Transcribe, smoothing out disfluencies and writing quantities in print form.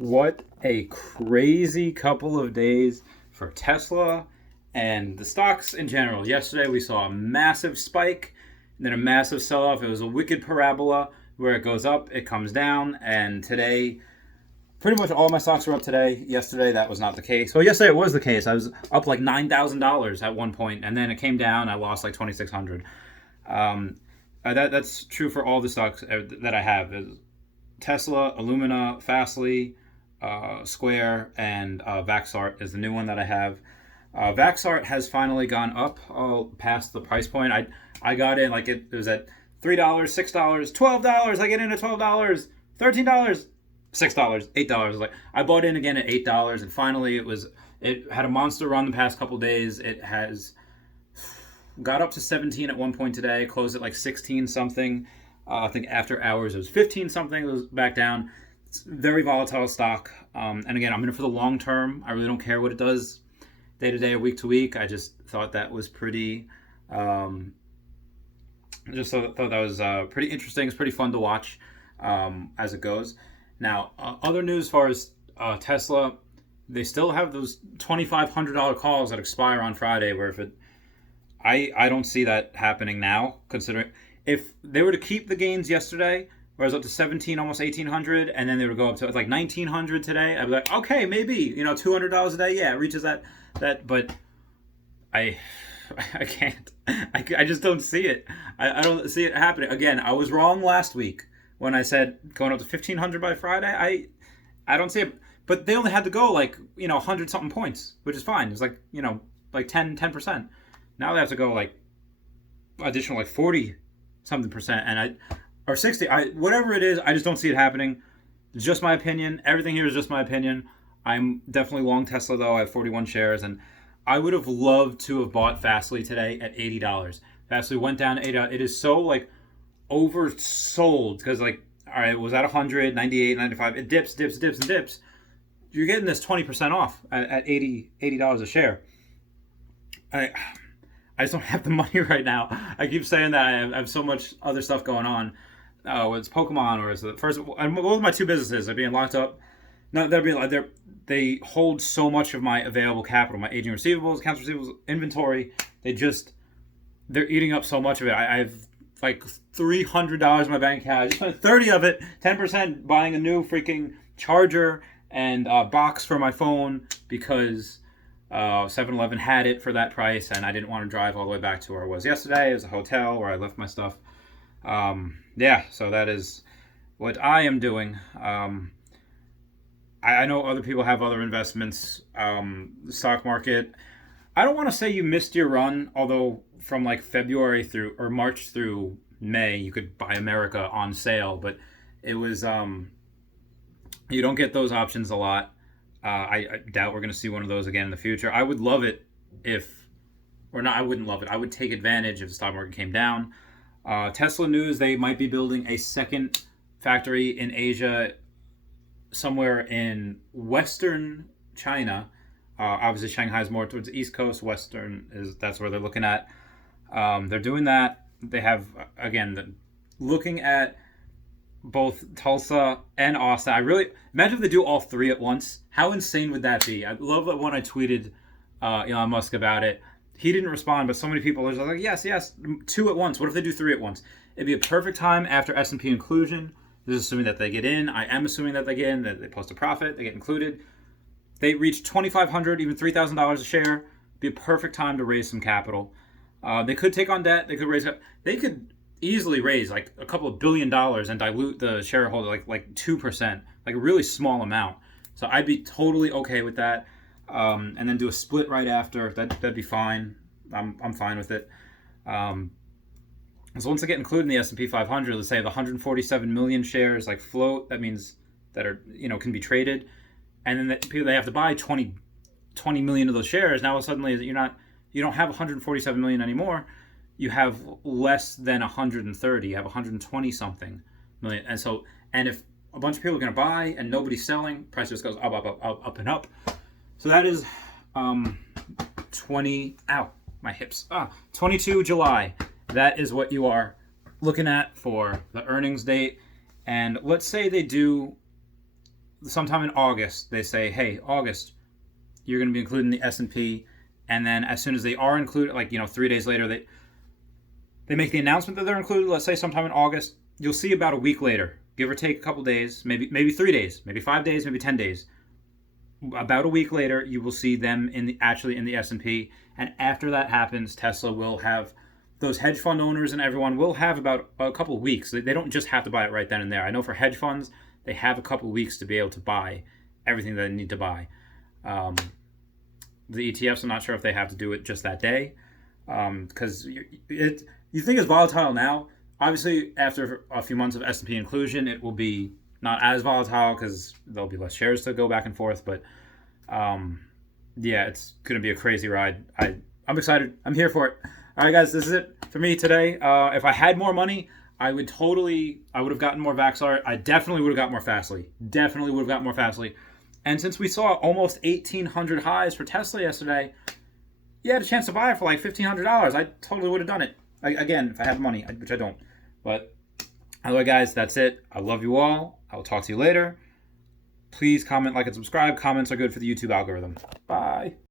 What a crazy couple of days for Tesla and the stocks in general. Yesterday we saw a massive spike and then a massive sell-off. It was a wicked parabola where it goes up, it comes down, and today pretty much all my stocks were up today. Yesterday that was not the case. Well, yesterday it was the case. I was up like $9,000 at one point, and then it came down. I lost like $2,600. That's true for all the stocks that I have. There's Tesla, Illumina, Fastly, Square, and Vaxart is the new one that I have. Vaxart has finally gone up past the price point. I got in like it was at $3, $6, $12. I get in at $12, $13, $6, $8. Like I bought in again at $8, and finally it had a monster run the past couple days. It has got up to 17 at one point today, closed at like 16 something. I think after hours it was 15 something. It was back down. It's very volatile stock. And again, I'm in it for the long term. I really don't care what it does day to day or week to week. I just thought that was pretty. Thought that was pretty interesting. It's pretty fun to watch as it goes. Now, other news as far as Tesla, they still have those $2,500 calls that expire on Friday. Where I don't see that happening now. Considering if they were to keep the gains yesterday, where it was up to 17, almost 1,800, and then they would go up to like 1,900 today, I'd be like, okay, maybe $200 a day, yeah, it reaches that. But I can't. I just don't see it. I don't see it happening. Again, I was wrong last week when I said going up to 1,500 by Friday. I don't see it. But they only had to go like 100 something points, which is fine. It's like like 10%. Now they have to go like additional like 40 something percent, or 60. Whatever it is, I just don't see it happening. It's just my opinion. Everything here is just my opinion. I'm definitely long Tesla though. I have 41 shares, and I would have loved to have bought Fastly today at $80. Fastly went down to $80. It is so like oversold because like all right, it was at 100, 98, 95. It dips, and dips. You're getting this 20% off at $80 a share. I just don't have the money right now. I keep saying that I have so much other stuff going on. Whether it's Pokemon or it's the first. And both of my two businesses are being locked up. No, they hold so much of my available capital, my aging receivables, accounts receivables, inventory. They're eating up so much of it. I have like $300 in my bank account. I just spent 30 of it, 10% buying a new freaking charger and box for my phone because 7-Eleven had it for that price, and I didn't want to drive all the way back to where I was yesterday. It was a hotel where I left my stuff. So that is what I am doing. I know other people have other investments. The stock market, I don't want to say you missed your run, although from like February through or March through May, you could buy America on sale, but it was you don't get those options a lot. I doubt we're going to see one of those again in the future. I would love it I wouldn't love it. I would take advantage if the stock market came down. Tesla news, they might be building a second factory in Asia, somewhere in Western China. Obviously, Shanghai is more towards the East Coast. That's where they're looking at. They're doing that. They have, again, looking at both Tulsa and Austin. I really imagine if they do all three at once. How insane would that be? I love that when I tweeted Elon Musk about it. He didn't respond, but so many people are just like, yes, 2 at once. What if they do 3 at once? It'd be a perfect time after S&P inclusion. This is assuming that they get in. I am assuming that they get in, that they post a profit, they get included. They reach $2,500, even $3,000 a share. It'd be a perfect time to raise some capital. They could take on debt. They could easily raise like a couple of $1 billion and dilute the shareholder like 2%, like a really small amount. So I'd be totally okay with that. And then do a split right after. That'd be fine. I'm fine with it. So once they get included in the S&P 500, let's say the 147 million shares like float, that means that are can be traded, and then they have to buy 20 million of those shares. Now suddenly you don't have 147 million anymore. You have less than 130. You have 120 something million, and if a bunch of people are going to buy and nobody's selling, price just goes up and up. So that is 22 July. That is what you are looking at for the earnings date. And let's say they do sometime in August, they say, hey, August, you're going to be included in the S&P. And then as soon as they are included, like, 3 days later, they make the announcement that they're included, let's say sometime in August. You'll see about a week later, give or take a couple days, maybe 3 days, maybe 5 days, maybe 10 days. About a week later, you will see them actually in the S&P. And after that happens, Tesla will have, those hedge fund owners and everyone will have about a couple of weeks. They don't just have to buy it right then and there. I know for hedge funds, they have a couple of weeks to be able to buy everything that they need to buy. The ETFs, I'm not sure if they have to do it just that day, because you think it's volatile now. Obviously, after a few months of S&P inclusion, it will be not as volatile because there'll be less shares to go back and forth. But yeah, it's going to be a crazy ride. I'm excited. I'm here for it. All right, guys, this is it for me today. If I had more money, I would have gotten more Vaxart. I definitely would have got more Fastly. And since we saw almost 1,800 highs for Tesla yesterday, you had a chance to buy it for like $1,500. I totally would have done it. Again, if I had money, which I don't. But anyway, guys, that's it. I love you all. I will talk to you later. Please comment, like, and subscribe. Comments are good for the YouTube algorithm. Bye.